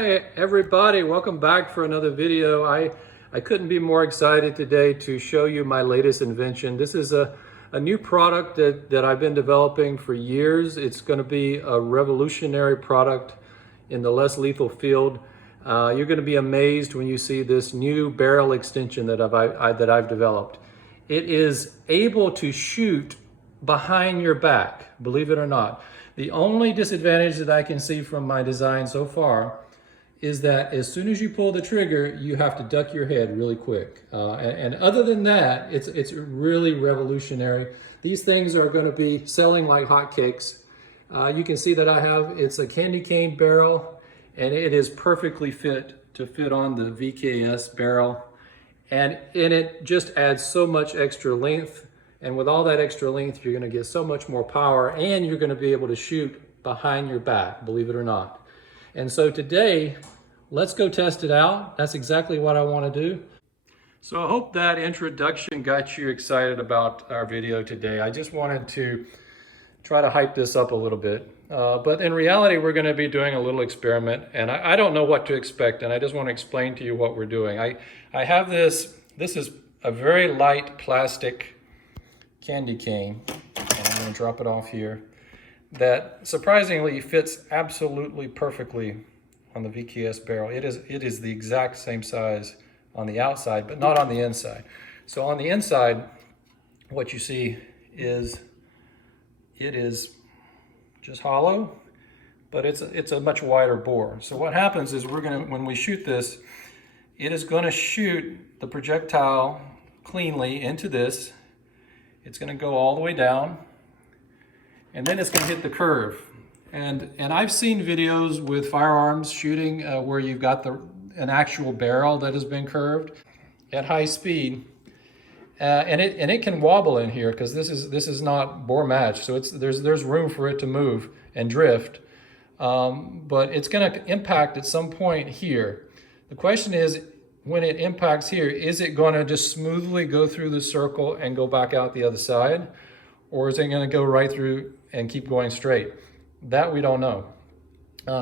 Hi everybody, welcome back for another video. I couldn't be more excited today to show you my latest invention. This is a new product that I've been developing for years. It's going to be a revolutionary product in the less lethal field. You're going to be amazed when you see this new barrel extension that I've developed. It is able to shoot behind your back, believe it or not. The only disadvantage that I can see from my design so far is that as soon as you pull the trigger, you have to duck your head really quick. And other than that, it's really revolutionary. These things are going to be selling like hotcakes. You can see that it's a candy cane barrel, and it is perfectly fit to fit on the VKS barrel. And it just adds so much extra length. And with all that extra length, you're going to get so much more power, and you're going to be able to shoot behind your back, believe it or not. And so today, let's go test it out. That's exactly what I want to do. So I hope that introduction got you excited about our video today. I just wanted to try to hype this up a little bit. But in reality, we're going to be doing a little experiment, and I don't know what to expect, and I just want to explain to you what we're doing. I have this is a very light plastic candy cane, and I'm going to drop it off here, that surprisingly fits absolutely perfectly on the VKS barrel. It is the exact same size on the outside, but not on the inside. So on the inside, what you see is it is just hollow, but it's a much wider bore. So what happens is when we shoot this, it is going to shoot the projectile cleanly into this. It's going to go all the way down, and then it's going to hit the curve. And I've seen videos with firearms shooting where you've got an actual barrel that has been curved at high speed, and it can wobble in here because this is not bore matched, so there's room for it to move and drift, but it's going to impact at some point here. The question is, when it impacts here, is it going to just smoothly go through the circle and go back out the other side? Or is it going to go right through and keep going straight? That we don't know.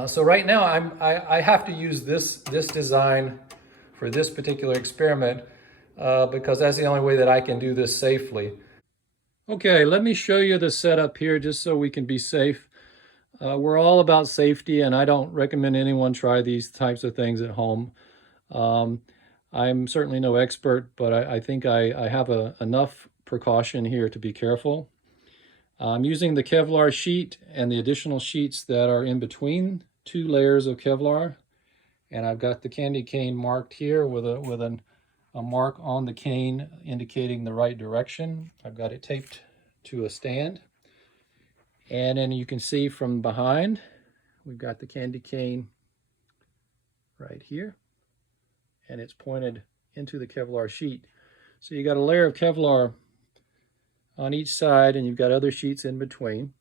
So right now I have to use this design for this particular experiment because that's the only way that I can do this safely. Okay, let me show you the setup here just so we can be safe. We're all about safety, and I don't recommend anyone try these types of things at home. I'm certainly no expert, but I think I have enough precaution here to be careful. I'm using the Kevlar sheet and the additional sheets that are in between two layers of Kevlar. And I've got the candy cane marked here with a mark on the cane indicating the right direction. I've got it taped to a stand. And then you can see from behind, we've got the candy cane right here, and it's pointed into the Kevlar sheet. So you got a layer of Kevlar on each side, and you've got other sheets in between.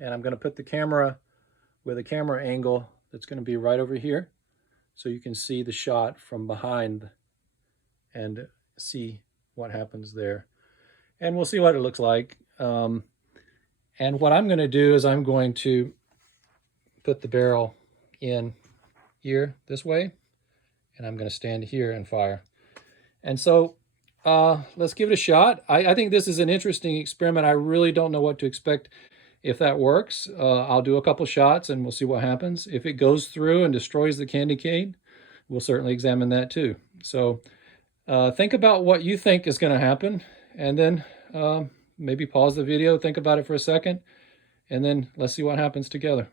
And I'm going to put the camera with a camera angle that's going to be right over here, so you can see the shot from behind and see what happens there. And we'll see what it looks like. And what I'm going to do is I'm going to put the barrel in here this way, and I'm going to stand here and fire. And so let's give it a shot. I think this is an interesting experiment. I really don't know what to expect. If that works, I'll do a couple shots and we'll see what happens. If it goes through and destroys the candy cane, we'll certainly examine that too. So think about what you think is going to happen, and then maybe pause the video, think about it for a second, and then let's see what happens together.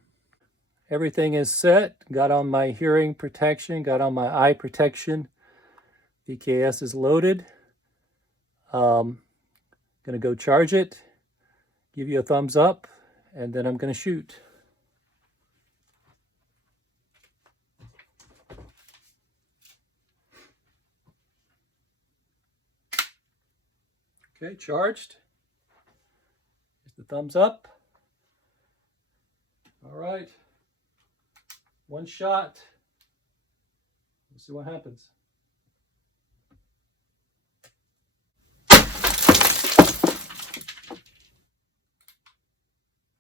Everything is set. Got on my hearing protection, got on my eye protection. VKS is loaded. Gonna go charge it, give you a thumbs up, and then I'm gonna shoot. Okay, charged. Here's the thumbs up. All right. One shot. Let's see what happens.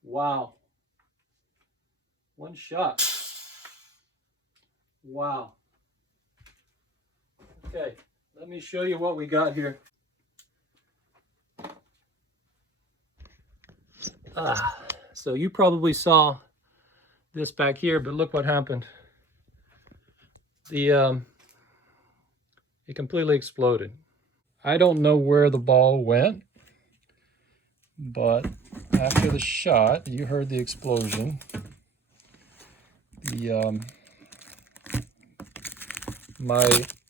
Wow. One shot. Wow. Okay, let me show you what we got here. So you probably saw this back here, but look what happened. It completely exploded. I don't know where the ball went, but after the shot, you heard the explosion.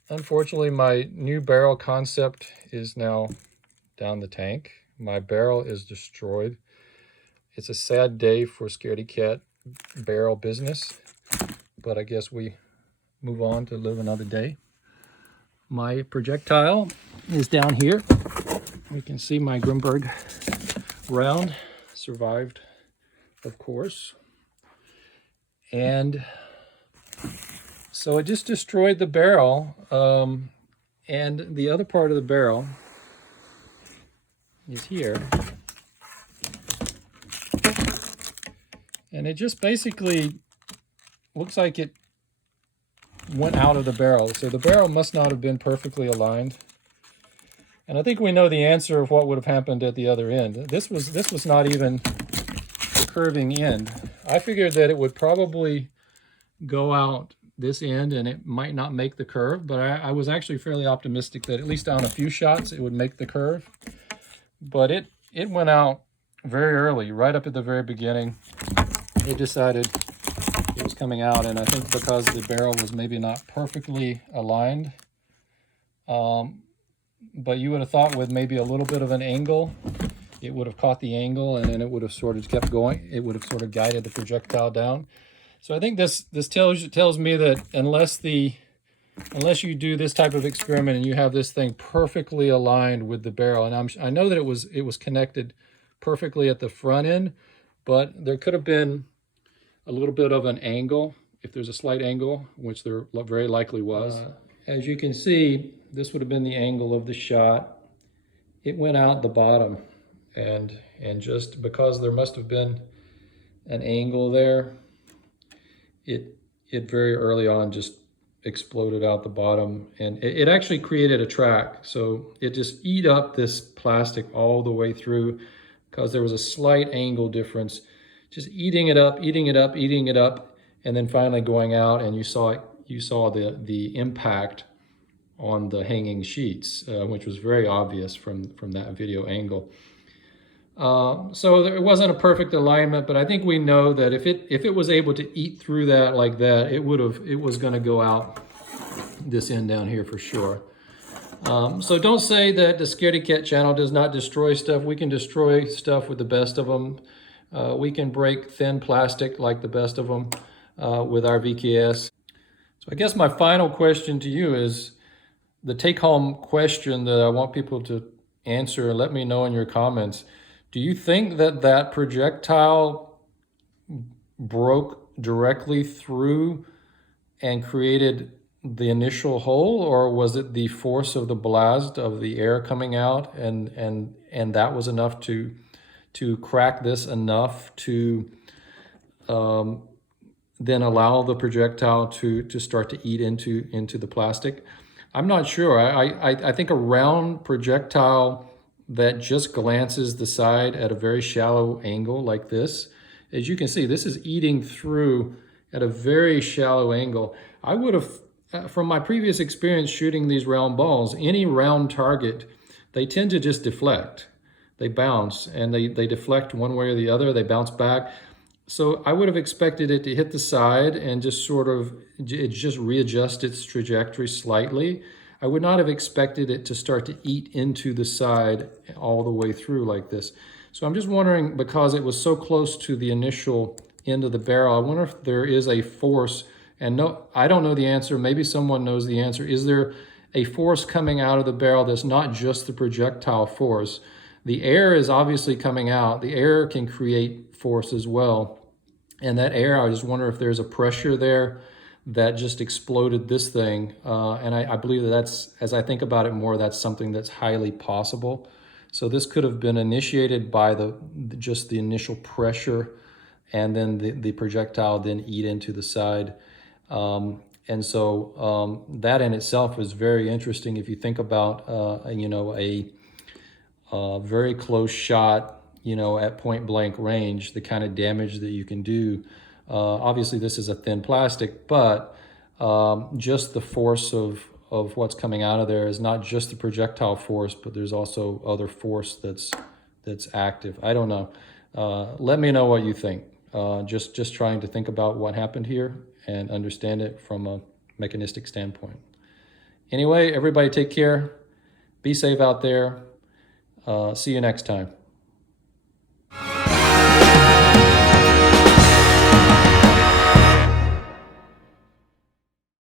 Unfortunately, my new barrel concept is now down the tank. My barrel is destroyed. It's a sad day for Scaredy Cat barrel business, but I guess we move on to live another day. My projectile is down here. You can see my Grimburg round survived, of course. And so it just destroyed the barrel. And the other part of the barrel is here. And it just basically looks like it went out of the barrel. So the barrel must not have been perfectly aligned. And I think we know the answer of what would have happened at the other end. This was not even the curving end. I figured that it would probably go out this end and it might not make the curve, but I was actually fairly optimistic that at least on a few shots it would make the curve. But it went out very early, right up at the very beginning. It decided it was coming out, and I think because the barrel was maybe not perfectly aligned, but you would have thought with maybe a little bit of an angle, it would have caught the angle and then it would have sort of kept going. It would have sort of guided the projectile down. So I think this tells me that unless you do this type of experiment and you have this thing perfectly aligned with the barrel, and I know that it was connected perfectly at the front end, but there could have been a little bit of an angle, if there's a slight angle, which there very likely was. As you can see, this would have been the angle of the shot. It went out the bottom, and just because there must have been an angle there, it very early on just exploded out the bottom, and it actually created a track. So it just ate up this plastic all the way through because there was a slight angle difference, just eating it up, and then finally going out, and you saw the impact on the hanging sheets, which was very obvious from that video angle. So it wasn't a perfect alignment, but I think we know that if it was able to eat through that like that, it was going to go out this end down here for sure. So don't say that the Scaredy Cat channel does not destroy stuff. We can destroy stuff with the best of them. We can break thin plastic like the best of them with our VKS. So I guess my final question to you is the take-home question that I want people to answer, and let me know in your comments. Do you think that projectile broke directly through and created the initial hole, or was it the force of the blast of the air coming out and that was enough to crack this enough to then allow the projectile to start to eat into the plastic? I'm not sure. I think a round projectile that just glances the side at a very shallow angle like this, as you can see, this is eating through at a very shallow angle. I would have, from my previous experience shooting these round balls, any round target, they tend to just deflect. They bounce, and they deflect one way or the other. They bounce back. So I would have expected it to hit the side and just sort of, it just readjust its trajectory slightly. I would not have expected it to start to eat into the side all the way through like this. So I'm just wondering, because it was so close to the initial end of the barrel, I wonder if there is a force, and no, I don't know the answer. Maybe someone knows the answer. Is there a force coming out of the barrel that's not just the projectile force? The air is obviously coming out. The air can create force as well. And that air, I just wonder if there's a pressure there that just exploded this thing. And I believe that's, as I think about it more, that's something that's highly possible. So this could have been initiated by just the initial pressure, and then the projectile then eat into the side. And And so that in itself is very interesting if you think about, you know, a very close shot, you know, at point blank range, the kind of damage that you can do. Obviously, this is a thin plastic, but just the force of what's coming out of there is not just the projectile force, but there's also other force that's active. I don't know. Let me know what you think. Just trying to think about what happened here and understand it from a mechanistic standpoint. Anyway, everybody take care. Be safe out there. See you next time.